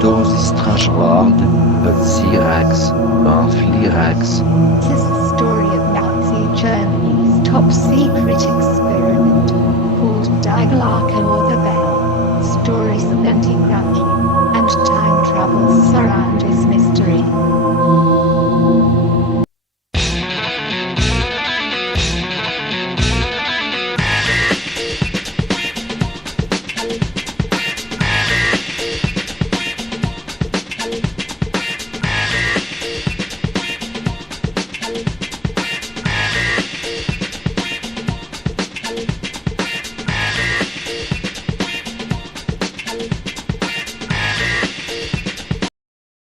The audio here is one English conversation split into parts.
Dosis-Trashwald, Syrax, Lyrax. This is the story of Nazi Germany's top-secret experiment, called Die Glocke or the Bell. Stories of antigravity and time travel surround this mystery.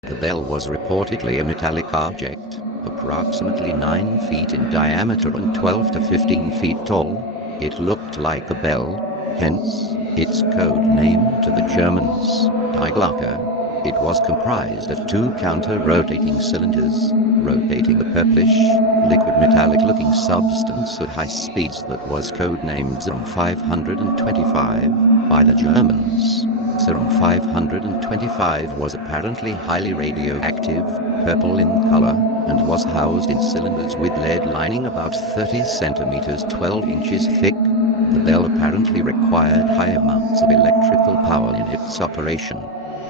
The bell was reportedly a metallic object, approximately 9 feet in diameter and 12 to 15 feet tall. It looked like a bell, hence its code name to the Germans, Die Glocke. It was comprised of two counter-rotating cylinders, rotating a purplish, liquid metallic-looking substance at high speeds that was codenamed Serum 525 by the Germans. Serum 525 was apparently highly radioactive, purple in color, and was housed in cylinders with lead lining about 30 centimeters 12 inches thick. The bell apparently required high amounts of electrical power in its operation.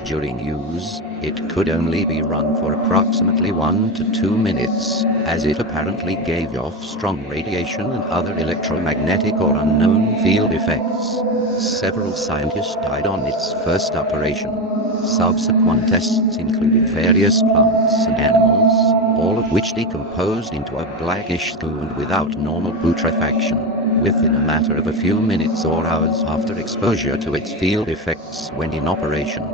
During use, it could only be run for approximately 1 to 2 minutes, as it apparently gave off strong radiation and other electromagnetic or unknown field effects. Several scientists died on its first operation. Subsequent tests included various plants and animals, all of which decomposed into a blackish goo and without normal putrefaction, within a matter of a few minutes or hours after exposure to its field effects when in operation.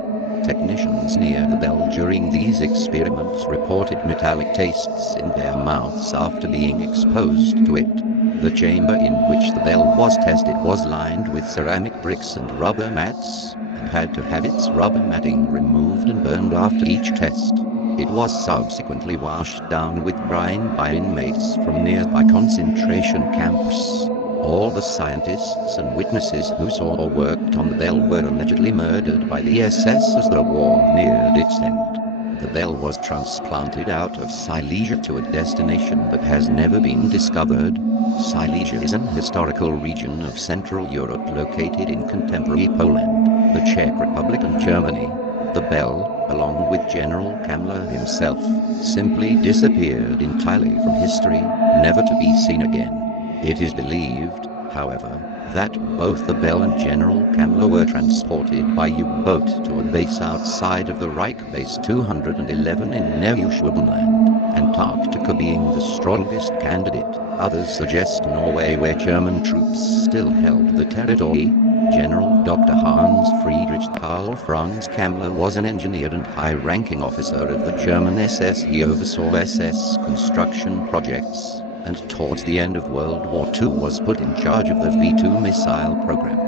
Technicians near the bell during these experiments reported metallic tastes in their mouths after being exposed to it. The chamber in which the bell was tested was lined with ceramic bricks and rubber mats, and had to have its rubber matting removed and burned after each test. It was subsequently washed down with brine by inmates from nearby concentration camps. All the scientists and witnesses who saw or worked on the bell were allegedly murdered by the SS as the war neared its end. The bell was transplanted out of Silesia to a destination that has never been discovered. Silesia is an historical region of Central Europe located in contemporary Poland, the Czech Republic and Germany. The bell, along with General Kammler himself, simply disappeared entirely from history, never to be seen again. It is believed, however, that both the bell and General Kammler were transported by U-boat to a base outside of the Reich Base 211 in Neuschwabenland, Antarctica being the strongest candidate. Others suggest Norway, where German troops still held the territory. General Dr. Hans Friedrich Karl Franz Kammler was an engineer and high-ranking officer of the German SS. He oversaw SS construction projects, and towards the end of World War II was put in charge of the V-2 missile program.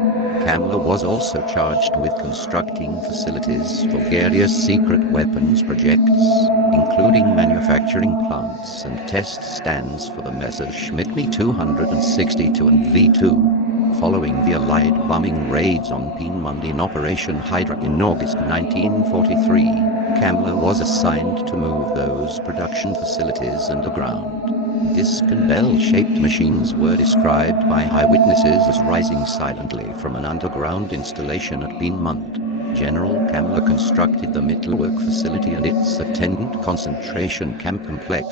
Kammler was also charged with constructing facilities for various secret weapons projects, including manufacturing plants and test stands for the Messerschmitt Me-262 and V-2. Following the Allied bombing raids on Piedmont in Operation Hydra in August 1943, Kammler was assigned to move those production facilities underground. Disc and bell-shaped machines were described by eyewitnesses as rising silently from an underground installation at Piedmont. General Kammler constructed the Mittelwerk facility and its attendant concentration camp complex,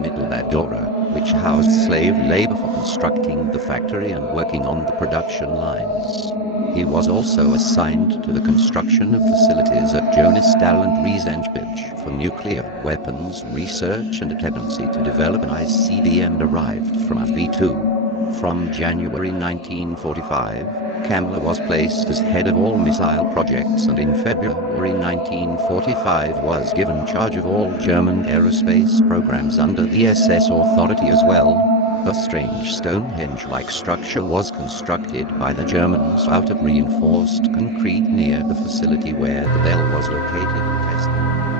Mittelbadora, which housed slave labor for constructing the factory and working on the production lines. He was also assigned to the construction of facilities at Jonistal and Riesengebirge for nuclear weapons research and a tendency to develop an ICBM derived from a V-2. From January 1945, Kammler was placed as head of all missile projects, and in February 1945 was given charge of all German aerospace programs under the SS authority as well. A strange Stonehenge-like structure was constructed by the Germans out of reinforced concrete near the facility where the bell was located and tested.